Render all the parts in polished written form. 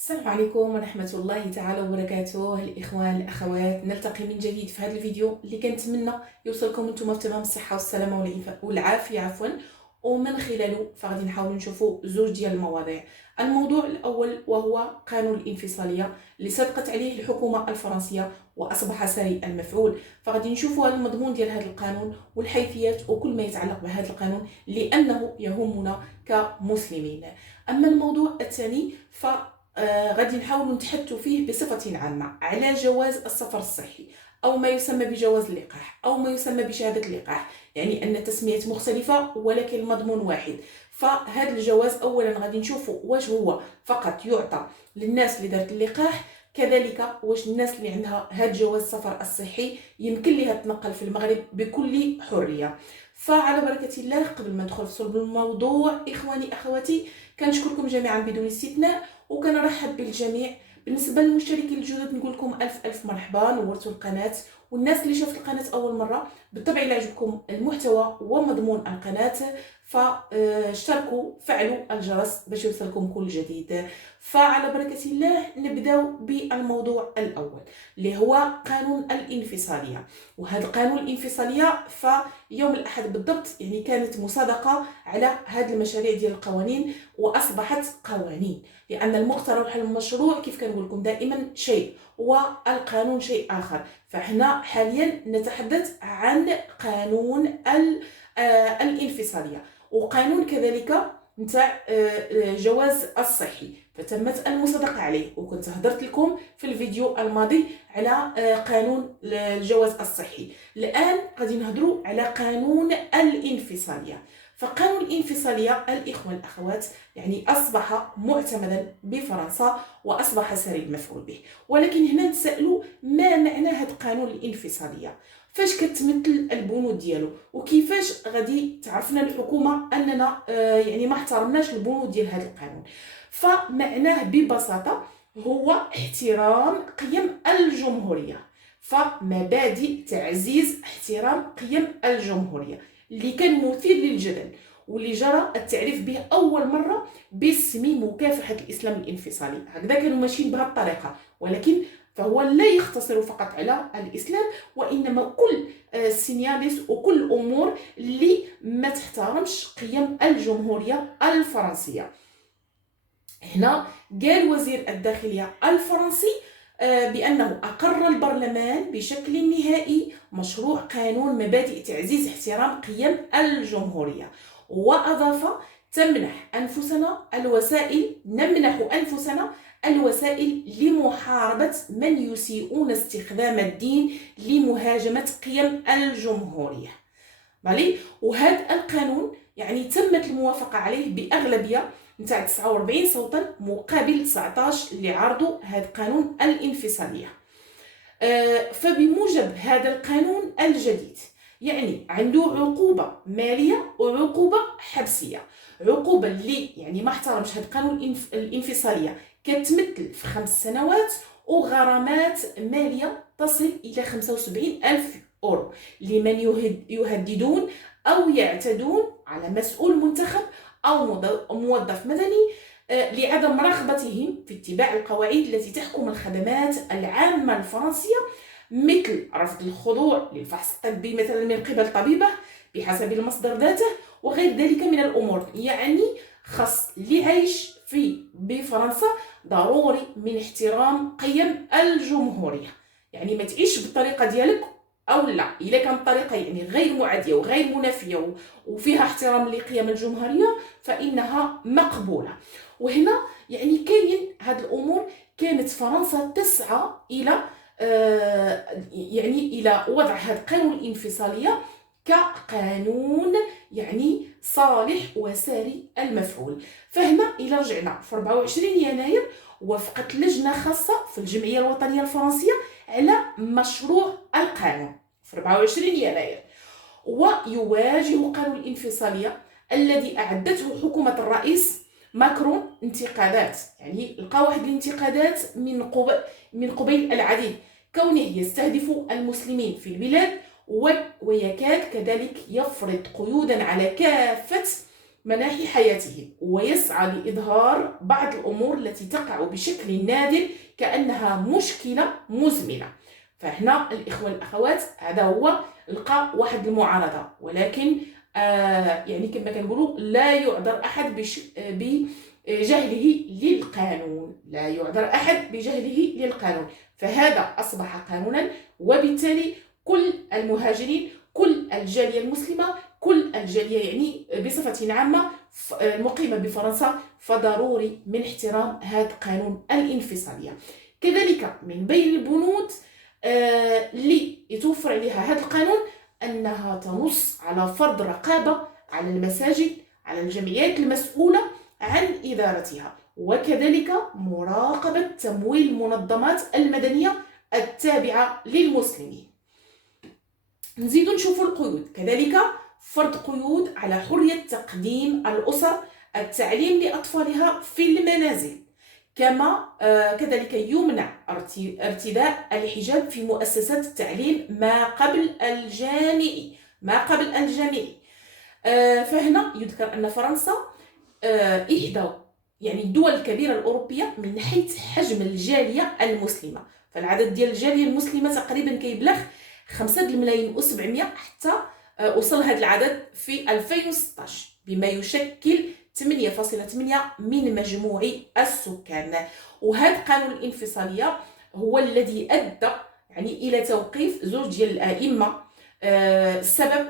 السلام عليكم ورحمة الله تعالى وبركاته. الإخوان الأخوات، نلتقي من جديد في هذا الفيديو اللي كنتمنى يوصلكم نتوما في تمام الصحة والسلامة والعافية ومن خلاله فغادي نحاول نشوفوا زوج ديال المواضيع. الموضوع الأول وهو قانون الانفصالية اللي صدقت عليه الحكومة الفرنسية وأصبح سريع المفعول. فغادي نشوفوا المضمون ديال هذا القانون والحيثيات وكل ما يتعلق بهذا القانون لأنه يهمنا كمسلمين. أما الموضوع الثاني غادي نحاول نتحدث فيه بصفة عامة على جواز السفر الصحي أو ما يسمى بجواز اللقاح أو ما يسمى بشهادة اللقاح، يعني أن التسميات مختلفة ولكن المضمون واحد. فهذا الجواز أولا غادي نشوفوا واش هو فقط يعطى للناس اللي دارت اللقاح، كذلك واش الناس اللي عندها هذا جواز السفر الصحي يمكن لها تنقل في المغرب بكل حرية. فعلى بركة الله، قبل ما ندخل في صلب الموضوع إخواني أخواتي، كنشكركم جميعا بدون استثناء وكنرحب بالجميع. بالنسبه للمشتركين الجدد نقول لكم الف مرحبا، نورتوا القناه. والناس اللي شافت القناه اول مره، بالطبع الى عجبكم المحتوى ومضمون القناه فاشتركوا، فعلوا الجرس باش يوصلكم كل جديد. فعلى بركه الله نبداو بالموضوع الاول اللي هو قانون الانفصاليه. وهذا القانون الانفصاليه فيوم الاحد بالضبط يعني كانت مصادقه على هذه المشاريع ديال القوانين واصبحت قوانين، لأن المقترح المشروع كيف كنقول لكم دائما شيء والقانون شيء آخر. فإحنا حاليا نتحدث عن قانون الانفصالية وقانون كذلك نتاع جواز الصحي، فتمت المصادقة عليه. وكنت هدرت لكم في الفيديو الماضي على قانون الجواز الصحي. الآن غادي نهضروا على قانون الانفصالية. فقانون الانفصالية الإخوة الأخوات يعني أصبح معتمدا بفرنسا وأصبح سريع المفعول به. ولكن هنا نتسألوا ما معنى هذا قانون الانفصالية؟ فاش كتمثل البنود ديالو وكيفاش غادي تعرفنا الحكومة أننا يعني ما احترمناش البنود ديال هذا القانون؟ فمعناه ببساطة هو احترام قيم الجمهورية. فمبادئ تعزيز احترام قيم الجمهورية اللي كان مثير للجدل واللي جرى التعريف به أول مرة باسم مكافحة الإسلام الانفصالي. هكذا كانوا ماشيين بهذه الطريقة، ولكن فهو لا يختصر فقط على الإسلام وإنما كل السينياليس وكل الأمور اللي ما تحترمش قيم الجمهورية الفرنسية. هنا قال وزير الداخلية الفرنسي بأنه أقر البرلمان بشكل نهائي مشروع قانون مبادئ تعزيز احترام قيم الجمهورية، وأضاف نمنح أنفسنا الوسائل لمحاربة من يسيئون استخدام الدين لمهاجمة قيم الجمهورية. وهذا القانون يعني تمت الموافقة عليه بأغلبية نتاع 49 صوتا مقابل 19 اللي عرضوا هذا قانون الانفصالية. فبموجب هذا القانون الجديد يعني عنده عقوبة مالية وعقوبة حبسية. عقوبة اللي يعني ما احترمش هذا القانون الانفصالية كتمثل في 5 سنوات وغرامات مالية تصل إلى 75,000 أورو لمن يهددون أو يعتدون على مسؤول منتخب أو موظف مدني لعدم رغبتهم في اتباع القواعد التي تحكم الخدمات العامة الفرنسية، مثل رفض الخضوع للفحص الطبي مثلا من قبل طبيبه بحسب المصدر ذاته وغير ذلك من الأمور. يعني خاص اللي عايش بفرنسا ضروري من احترام قيم الجمهورية، يعني ما تعيش بالطريقة ديالك أو لا، إذا كانت طريقة يعني غير معادية وغير منافية وفيها احترام لقيم الجمهورية فإنها مقبولة. وهنا يعني كاين هذه الأمور كانت فرنسا تسعى إلى يعني إلى وضع هذا القانون الانفصالية كقانون يعني صالح وساري المفعول. فهنا إلى رجعنا في 24 يناير وافقت لجنة خاصة في الجمعية الوطنية الفرنسية على مشروع القانون في 24 يناير، ويواجه قانون الانفصالية الذي أعدته حكومة الرئيس ماكرون انتقادات. يعني لقى واحد الانتقادات من قبيل العديد كونه يستهدف المسلمين في البلاد ويكاد كذلك يفرض قيودا على كافة مناحي حياتهم، ويسعى لإظهار بعض الأمور التي تقع بشكل نادر كأنها مشكلة مزمنة. فهنا الإخوة الأخوات هذا هو لقى واحد المعارضة، ولكن يعني كما كنقولوا لا يعذر أحد بجهله للقانون، لا يعذر أحد بجهله للقانون. فهذا أصبح قانونا، وبالتالي كل المهاجرين، كل الجالية المسلمة، كل الجالية يعني بصفة عامة المقيمة بفرنسا، فضروري من احترام هذا قانون الانفصالية. كذلك من بين البنود اللي يتوفر عليها هذا القانون أنها تنص على فرض رقابة على المساجد، على الجمعيات المسؤولة عن إدارتها، وكذلك مراقبة تمويل المنظمات المدنية التابعة للمسلمين. نزيد نشوف القيود، كذلك فرض قيود على حرية تقديم الأسر التعليم لأطفالها في المنازل، كما كذلك يمنع ارتداء الحجاب في مؤسسات التعليم ما قبل الجامعي. فهنا يذكر أن فرنسا إحدى يعني الدول الكبيرة الأوروبية من حيث حجم الجالية المسلمة. فالعدد ديال الجالية المسلمة تقريبا كيبلغ 5,700,000 حتى وصل هذا العدد في 2016 بما يشكل 8.8 من مجموع السكان. وهذا قانون الانفصالية هو الذي أدى يعني إلى توقيف زوج ديال الأئمة. السبب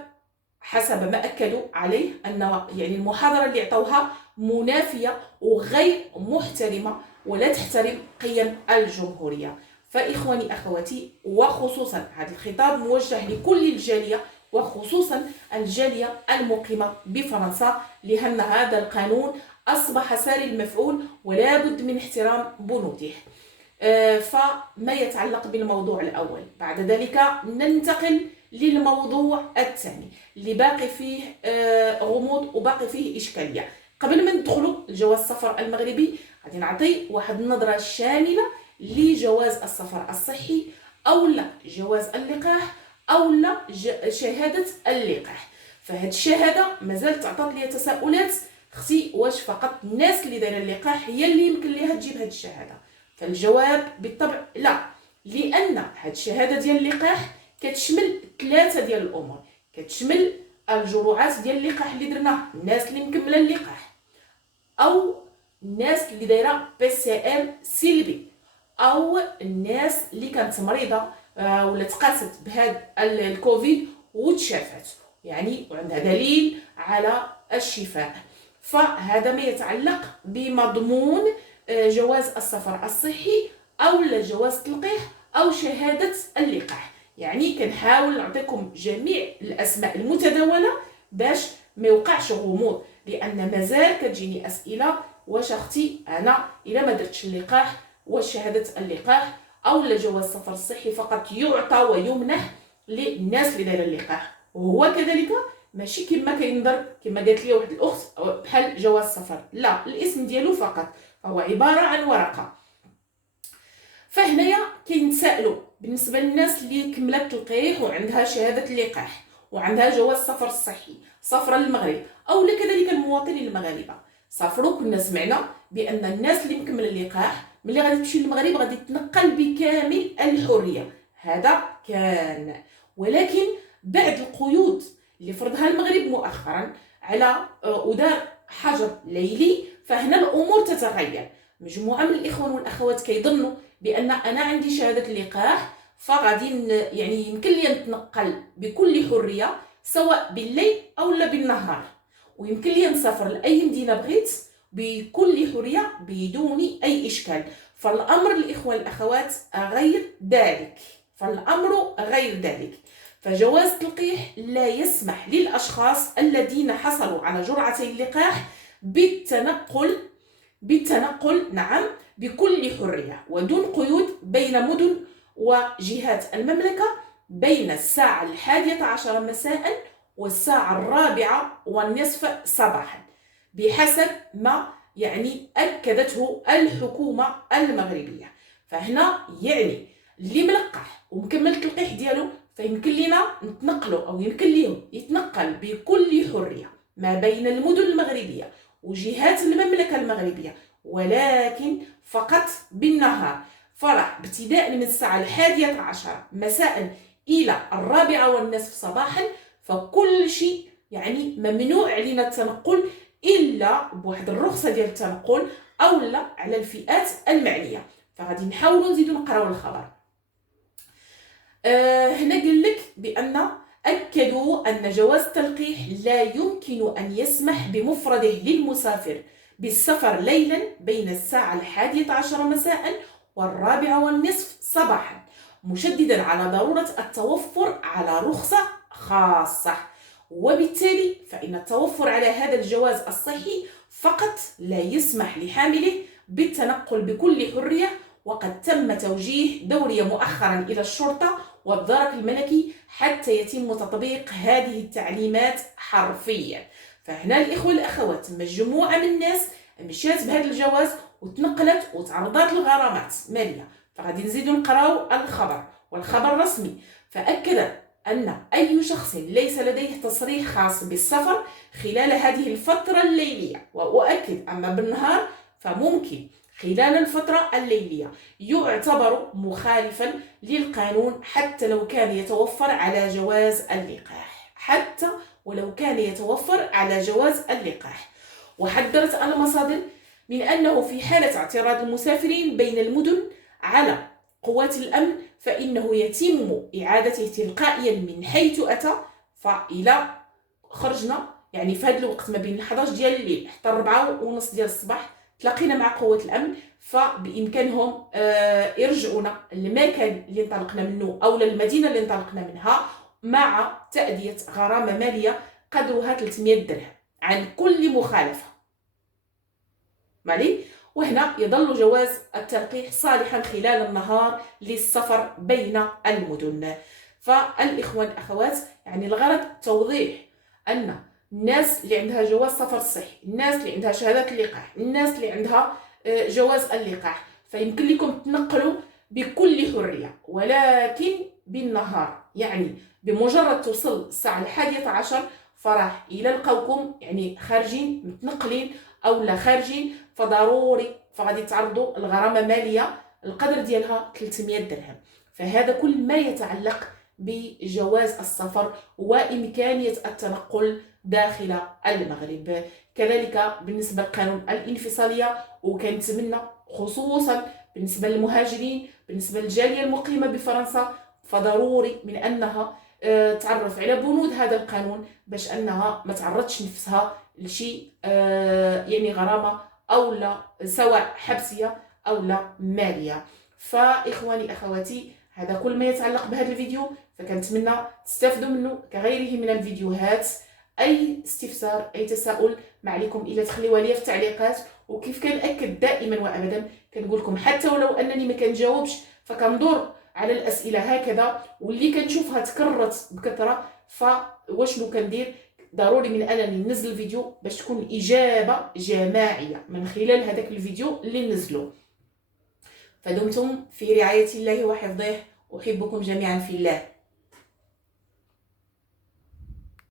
حسب ما أكدوا عليه أن يعني المحاضرة اللي عطوها منافية وغير محترمة ولا تحترم قيم الجمهورية. فإخواني أخواتي، وخصوصا هذا الخطاب موجه لكل الجالية، وخصوصا الجالية المقيمة بفرنسا، لأن هذا القانون أصبح ساري المفعول ولا بد من احترام بنوده. فما يتعلق بالموضوع الأول. بعد ذلك ننتقل للموضوع الثاني اللي باقي فيه غموض وباقي فيه إشكالية. قبل ما ندخلوا لجواز السفر المغربي غادي نعطي واحد النظرة شاملة لجواز السفر الصحي أو لا جواز اللقاح أو لا شهادة اللقاح. فهاد الشهادة مازال تعطى لي تساؤلات، اختي واش فقط الناس اللي دايره اللقاح هي اللي يمكن ليها تجيب هاد الشهادة؟ فالجواب بالطبع لا، لأن هاد الشهادة ديال اللقاح كتشمل 3 ديال الأمور. كتشمل الجرعات ديال اللقاح اللي درناه، الناس اللي مكمله اللقاح، او الناس اللي دايره PCR سلبي، او الناس اللي كانت مريضه ولا تقاست بهذا الكوفيد وتشافت يعني وعندها دليل على الشفاء. فهذا ما يتعلق بمضمون جواز السفر الصحي او جواز التلقيح او شهاده اللقاح. يعني كنحاول نعطيكم جميع الاسماء المتداوله باش ما يوقعش غموض، لان مازال كتجيني اسئله واش اختي انا الا ما درتش اللقاح واش شهاده اللقاح او جواز السفر الصحي فقط يعطى ويمنح للناس اللي دايره اللقاح، وهو كذلك ماشي كما كينظر كما قالت لي واحد الاخت بحال جواز السفر، لا، الاسم ديالو فقط فهو عباره عن ورقه. فهنايا كينتسائلوا بالنسبه للناس اللي كملت التلقيح وعندها شهاده اللقاح وعندها جواز السفر الصحي سافره للمغرب او كذلك المواطنين المغاربه. سافروا كنا سمعنا بان الناس اللي مكمله اللقاح ملي غادي تمشي للمغرب غادي تنقل بكامل الحريه، هذا كان، ولكن بعد القيود اللي فرضها المغرب مؤخرا على ودار حجر ليلي فهنا الامور تتغير. مجموعه من الاخوان والاخوات كيظنوا بان انا عندي شهاده اللقاح فغادي يعني يمكن لي نتنقل بكل حريه سواء بالليل او بالنهار، ويمكن لي نسافر لاي مدينه بغيت بكل حريه بدون اي اشكال. فالامر الاخوه والاخوات غير ذلك، فجواز التلقيح لا يسمح للاشخاص الذين حصلوا على جرعتي اللقاح بالتنقل نعم بكل حريه ودون قيود بين مدن وجهات المملكه بين الساعه 11 مساء والساعه 4:30 صباحا بحسب ما يعني أكدته الحكومة المغربية. فهنا يعني اللي ملقح ومكمل التلقيح ديالو فيمكن لنا نتنقلوا أو يمكن ليه يتنقل بكل حرية ما بين المدن المغربية وجهات المملكة المغربية، ولكن فقط بالنهار. فرح ابتداء من الساعة 11 مساء إلى 4:30 صباحا، فكل شيء يعني ممنوع علينا التنقل إلا بواحد الرخصة ديال التنقل أو لا على الفئات المعنية. فغادي نحاولوا نزيدوا نقراو الخبر. هنا قال لك بأن أكدوا أن جواز التلقيح لا يمكن أن يسمح بمفرده للمسافر بالسفر ليلا بين الساعة 11 مساء و4:30 صباحا، مشددا على ضرورة التوفر على رخصة خاصة، وبالتالي فإن التوفر على هذا الجواز الصحي فقط لا يسمح لحامله بالتنقل بكل حرية. وقد تم توجيه دوري مؤخرا إلى الشرطة والدرك الملكي حتى يتم تطبيق هذه التعليمات حرفيا. فهنا الإخوة الأخوات مجموعة من الناس مشات بهذا الجواز وتنقلت وتعرضت لغرامات مالية. فغادي نزيدو نقراو الخبر، والخبر رسمي. فأكد أن أي شخص ليس لديه تصريح خاص بالسفر خلال هذه الفترة الليلية، وأؤكد أما بالنهار فممكن، خلال الفترة الليلية يعتبر مخالفا للقانون حتى لو كان يتوفر على جواز اللقاح، حتى ولو كان يتوفر على جواز اللقاح. وحذرت المصادر من أنه في حالة اعتراض المسافرين بين المدن على قوات الأمن فإنه يتم إعادته تلقائيا من حيث أتى. فإلى خرجنا يعني في هذا الوقت ما بين 11 ديال الليل حتى 4:30 ديال الصباح تلاقينا مع قوات الأمن، فبإمكانهم يرجعونا للمكان اللي انطلقنا منه أو للمدينة اللي انطلقنا منها مع تأدية غرامة مالية قدرها 300 درهم عن كل مخالفة. مالي. وهنا يظل جواز التلقيح صالحا خلال النهار للسفر بين المدن. فالإخوان الأخوات يعني الغرض توضيح أن الناس اللي عندها جواز سفر صحي، الناس اللي عندها شهادات اللقاح، الناس اللي عندها جواز اللقاح، فيمكن لكم تنقلوا بكل حرية ولكن بالنهار. يعني بمجرد توصل الساعة 11 فراح إلى لقاوكم يعني خارجين متنقلين أو لا خارجين، فضروري فغادي تعرضوا الغرامة مالية القدر ديالها 300 درهم. فهذا كل ما يتعلق بجواز السفر وإمكانية التنقل داخل المغرب. كذلك بالنسبة لقانون الانفصالية، وكنتمنى خصوصا بالنسبة للمهاجرين، بالنسبة للجالية المقيمة بفرنسا، فضروري من أنها تعرف على بنود هذا القانون باش أنها ما تعرضش نفسها لشي يعني غرامة أو لا سواء حبسية أو لا مالية. فإخواني أخواتي هذا كل ما يتعلق بهذا الفيديو، فكنتمنى تستافدوا منه كغيره من الفيديوهات. أي استفسار أي تساؤل ما عليكم إلا تخليوها لي في التعليقات. وكيف كنأكد دائما وأبدا كنقول لكم حتى ولو أنني ما كنجاوبش فكندور على الأسئلة هكذا، واللي كنشوفها تكررت بكثرة فواشنو كندير ضروري من أنني ننزل الفيديو باش تكون إجابة جماعية من خلال هذاك الفيديو اللي نزلوه. فدمتم في رعاية الله وحفظه، أحبكم جميعا في الله.